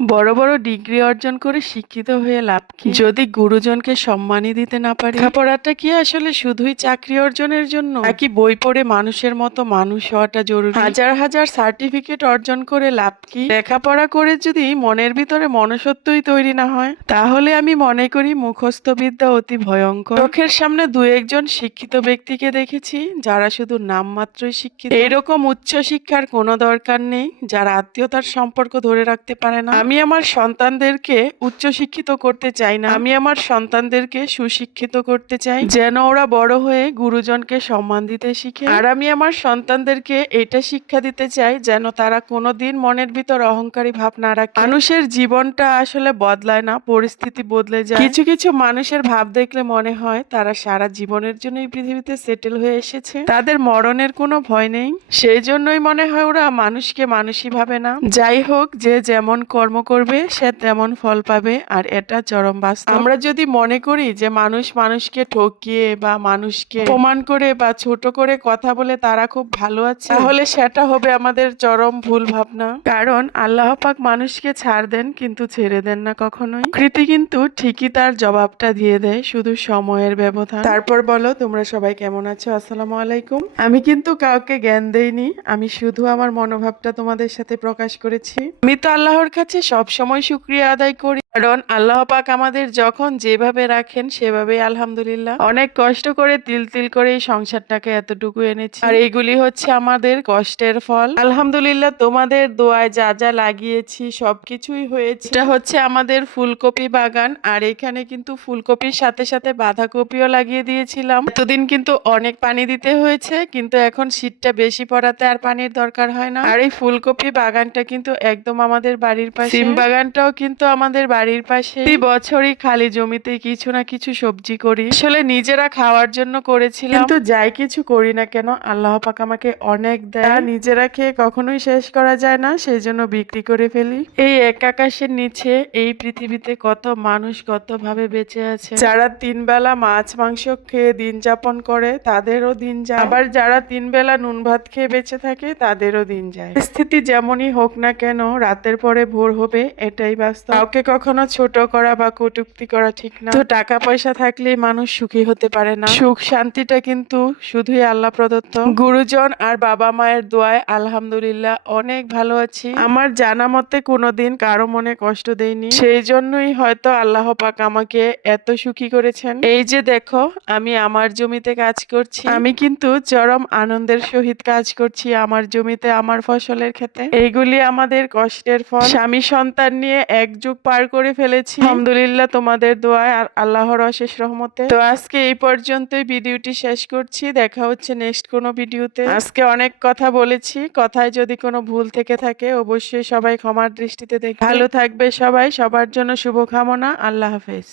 বড় বড় ডিগ্রি অর্জন করে শিক্ষিত হয়ে লাভ কি? যদি গুরুজনকে সম্মানই দিতে না পারি? লেখাপড়াটা কি আসলে শুধুই চাকরি অর্জনের জন্য? নাকি বই পড়ে মানুষের মতো মানুষ হওয়াটা জরুরি? হাজার হাজার সার্টিফিকেট অর্জন করে লাভ কি? লেখাপড়া করে যদি মনের ভিতরে মনুষ্যত্বই তৈরি না হয়? তাহলে আমি মনে করি মুখস্থ বিদ্যা অতি ভয়ঙ্কর। চোখের সামনে দু একজন শিক্ষিত ব্যক্তিকে দেখেছি, যারা শুধু নামমাত্রই শিক্ষিত। এরকম উচ্চ শিক্ষার কোনো দরকার নেই, যারা আত্মীয়তার সম্পর্ক ধরে রাখতে পারে না। আমি আমার সন্তানদেরকে উচ্চ শিক্ষিত করতে চাই না। আমি আমার সন্তানদেরকে সুশিক্ষিত করতে চাই। যেন ওরা বড় হয়ে গুরুজনকে সম্মান দিতে শিখে। আর আমি আমার সন্তানদেরকে এটা শিক্ষা দিতে চাই যেন তারা কোনোদিন মনের ভিতর অহংকারী ভাব না রাখে। মানুষের জীবনটা আসলে বদলায় না, পরিস্থিতি বদলে যায়। কিছু কিছু মানুষের ভাব দেখলে মনে হয় তারা সারা জীবনের জন্য এই পৃথিবীতে সেটেল হয়ে এসেছে। তাদের মরণের কোনো ভয় নেই। সেই জন্যই মনে হয় ওরা মানুষকে মানুষই ভাবে না। যাই হোক, যে যেমন কর্ম করবে, সে তেমন ফল পাবে আর এটা চরম বাস্তব। আমরা যদি মনে করি যে মানুষ মানুষকে ঠকিয়ে বা মানুষকে প্রমাণ করে বা ছোট করে কথা বলে তারা খুব ভালো আছে, তাহলে সেটা হবে আমাদের চরম ভুল ভাবনা। কারণ আল্লাহ পাক মানুষকে ছাড় দেন কিন্তু ছেড়ে দেন না কখনোই। কৃতি কিন্তু ঠিকই তার জবাবটা দিয়ে দেয়, শুধু সময়ের ব্যবধান। তারপর বলো, তোমরা সবাই কেমন আছো? আসসালামু আলাইকুম। আমি কিন্তু কাউকে জ্ঞান দেইনি, আমি শুধু আমার মনোভাবটা তোমাদের সাথে প্রকাশ করেছি। আমি তো আল্লাহর কাছে সব সময় শুক্রিয়া আদায় করি। কারণ আল্লাহ পাক আমাদের যখন যেভাবে রাখেন, সেভাবেই আলহামদুলিল্লাহ। অনেক কষ্ট করে তিল তিল করে এই সংসারটাকে এতটুকু এনেছি। আর এইগুলি হচ্ছে আমাদের কষ্টের ফল। আলহামদুলিল্লাহ তোমাদের দোয়ায় যা যা লাগিয়েছি, সবকিছুই হয়েছে। এটা হচ্ছে আমাদের ফুলকপি বাগান। আর এখানে কিন্তু ফুলকপির সাথে সাথে বাঁধাকপিও লাগিয়ে দিয়েছিলাম। এতদিন কিন্তু অনেক পানি দিতে হয়েছে, কিন্তু এখন শীতটা বেশি পড়াতে আর পানির দরকার হয় না। আর এই ফুলকপি বাগানটা কিন্তু একদম আমাদের বাড়ির পাশে। সিম বাগানটাও কিন্তু আমাদের বাড়ির পাশে বছরই খালি জমিতে কিছু না কিছু সবজি করি। আসলে নিজেরা খাওয়ার জন্য করেছিলাম। কিন্তু যাই কিছু করি না কেন আল্লাহ পাক আমাকে অনেক দেয়। নিজেরা খেয়ে কখনোই শেষ করা যায় না সেই জন্য বিক্রি করে ফেলি। এই এক আকাশের নিচে এই পৃথিবীতে কত মানুষ কত ভাবে বেঁচে আছে। যারা তিন বেলা মাছ মাংস খেয়ে দিন যাপন করে তাদেরও দিন যায়। আবার যারা তিন বেলা নুন ভাত খেয়ে বেঁচে থাকে তাদেরও দিন যায়। স্থিতি যেমনই হোক না কেন রাতের পরে ভোর হবে এটাই বাস্তব। কাউকে কখনো ছোট করা বা কটুক্তি করা ঠিক না। তো টাকা পয়সা থাকলেই মানুষ সুখী হতে পারে না। সুখ শান্তিটা কিন্তু শুধুই আল্লাহ প্রদত্ত। গুরুজন আর বাবা মায়ের দোয়ায় আলহামদুলিল্লাহ অনেক ভালো আছি। আমার জানা মতে কোনোদিন কারও মনে কষ্ট দেয়নি সেই জন্যই হয়তো আল্লাহ পাক আমাকে এত সুখী করেছেন। এই যে দেখো আমি আমার জমিতে কাজ করছি। আমি কিন্তু চরম আনন্দের সহিত কাজ করছি আমার জমিতে আমার ফসলের ক্ষেতে। এইগুলি আমাদের কষ্টের ফল। স্বামী সন্তান নিয়ে এক যুগ পার করে ফেলেছি। আলহামদুলিল্লাহ তোমাদের দোয়ায় আর আল্লাহর অশেষ রহমতে। তো আজকে এই পর্যন্তই ভিডিওটি শেষ করছি। দেখা হচ্ছে নেক্সট কোনো ভিডিওতে। আজকে অনেক কথা বলেছি। কথায় যদি কোনো ভুল থেকে থাকে অবশ্যই সবাই ক্ষমার দৃষ্টিতে দেখ ভালো থাকবে সবাই। সবার জন্য শুভকামনা। আল্লাহ হাফেজ।